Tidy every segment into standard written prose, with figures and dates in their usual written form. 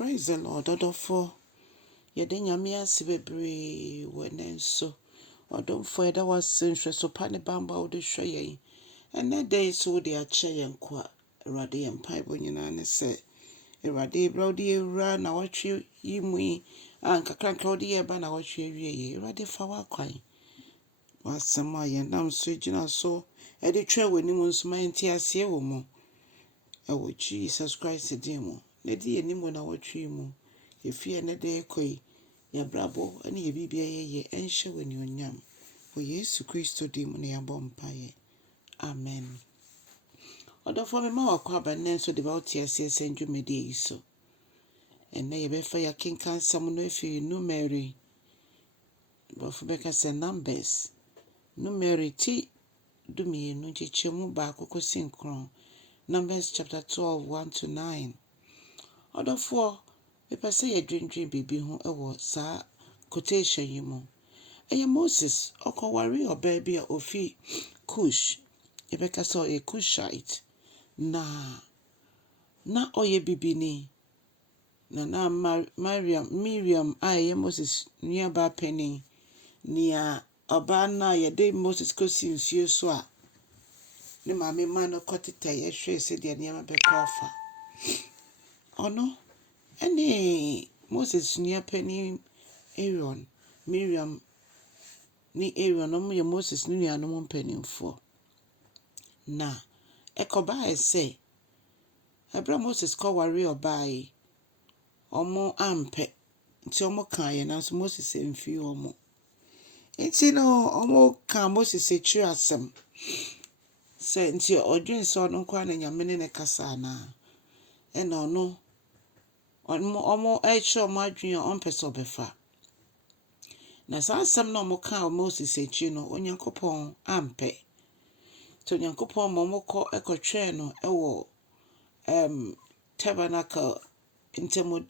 Praise the Lord. Odofo. Yede nyame ase bebree wene nso. Odomfo yeda wase nhwe so pa ne bamba wo de hwe yen. Ene day so de ache yen kwa. Awurade yen paibo nyina ne se. Awurade bra de ewura na wotwe yimui ankakranka de ye ba na wotwe awie ye. Awurade fa wa kwan. Wasema yen nam so gina so. E de twa wani mu nso man ti ase wo mu. Ewo Jesus Christ din mu. Ne di enimu na wotwe mu. Efie ne de koi ya brabo ani ye bibia ye enhye wani onyam. For Yesu Christo din mu ne yabɔ mpaye. Amen. Odofo me ma wakwa banen so de ba otia sese ndwumede yi so. Enne ye befa ya kenkan sam no efi numeri. Bofo beka se numbers. Numeri ti dumienu chechemu ba akoko sinkron. Numbers chapter 12, 1-9. Odofo epese ye dwindwin bibi ho ewo saa quotation yi mu. Eye Moses okowari oba bi a ofi Kush. Ebeka so a Kushite. Na oye bibini. Na Miriam aye Moses nuaba penny. Nia oba na ye de Moses kosi nsuo so a. Ne maame ma no kotete ye hwe se de niam be kofa. Ono ene Moses nua penny Aaron, Miriam ni Aaron no ye Moses ni nua no mpanimfo. Na ekoba ese Abra Moses ko wari obai omo ampe nti omo kan ye na so Moses emfi omo. Nti no omo kan Moses etri asem. Se nti odwen so no kwa na nyame ne kasa na. Ena ono omo echo omo adwen ompese obefa. Na sa asem na omo kan Moses etri no Onyankopon ampe. To Onyankopon mo ko ekotwe no ewo tabernacle intemo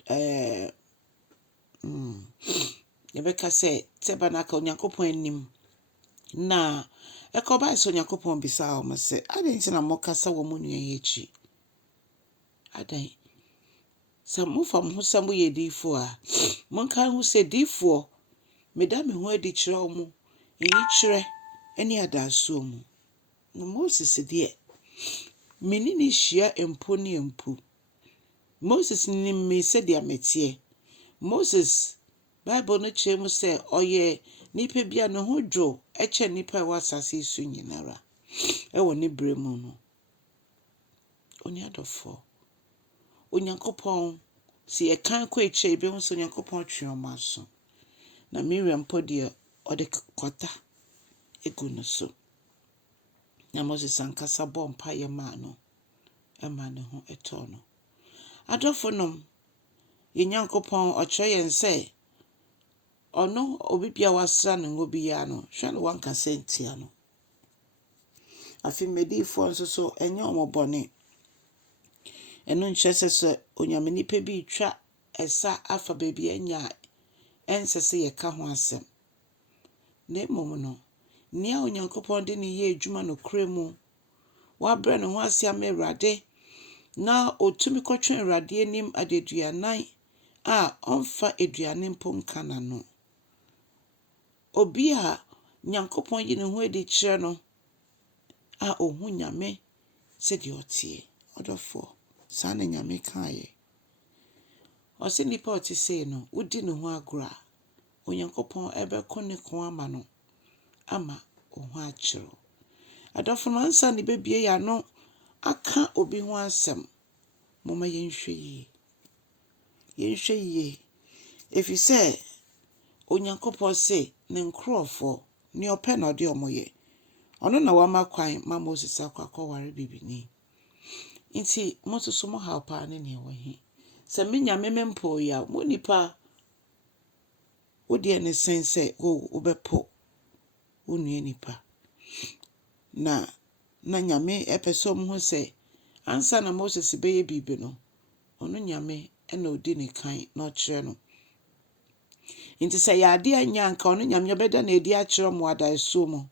yebeka se tabernacle Onyankopon anim. Na ekoba so Onyankopon bisa o mo se adan ntina mo kasa wo mo nua yechi. Adan sa mo fam ho sa mo ye difo a mon kan ho se difo meda me ho adi kire o mo eni kire eni adaso mu. Na Moses de menini hia empo ne empo. Moses ni me se de ametie. Moses Bible no chemu se oye nipa bia no ho dwo eche nipa wa asase su nyinara. Ewo ne bremu no. Oni adofo. Onyankopon si ekan ko eche be hu so Onyankopon twe o maso. Na Miriam podie ode kwata egu no so. Na Moses ankasa bompa ye ma no. Ema ne ho eto no. Adofo nom ye Nyankopon ochre yen se ono obi bia wasra ne ngo bia no hwe no wanka sentia no. Afi medifo nso so enye omobone. Eno nchese so onyame nipa bi twa esa afa baby anya ensese ye ka ho asem. Na emom no nia Onyankopon de ne ye adwuma no kremu wa bre ne ho ase am Awurade na otumi kotwe Awurade anim adeduanan a onfa eduane mponka na no. Obi a Nyankopon yi ne ho adi kire no a ohu nyame se de otie. Odofo sa na nyame kaaye. Ose nipa oti se no udi ne ho agora. Onyankopon ebe ko ne ko ama no ama ohu akiro. Adofo no ansa ne bebie ya no aka obi ho asem. Moma yenhwe yi. Yenhwe yi. Efi se Onyankopon se ne nkrofo ne ope na ode omoye. Ono na wama kwan ma Moses akwakoware bibini. Nti Moses mo halpa ne ne wo hi. Se menya memempo ya mo nipa wodi ene sense wo bepo wonu nipa. Na nyame epeso mo ho se ansa na Moses beye bibi no ono nyame ena odi ne kan na okire no. Nti se ya ade anya nka ono nyame beda na edi akire mo ada so mo.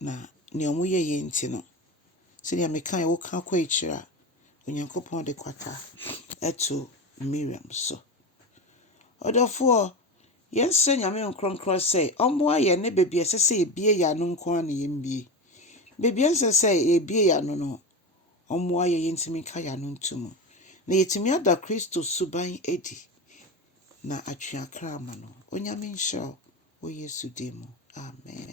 Na ne omuye ye nti no se ya mekan wo kan kwa ikira Onyankopon de kwata ɛto Miriam so. Ɔdɔfoɔ, yɛnsɛ Nyame nkronkron sɛ ɔmmoa yɛn ne baabi ɛsɛ sɛ yɛbie yɛn ano nko ara na yɛmbie. Baabi ɛnsɛ sɛ yɛbie yɛn ano no, ɔmmoa yɛntumi ka yɛn ano nto mu. Na yɛtumi ada Kristo suban adi na atweakra ama no. Onyame nhyira wo wɔ Yesu din mu. Amen.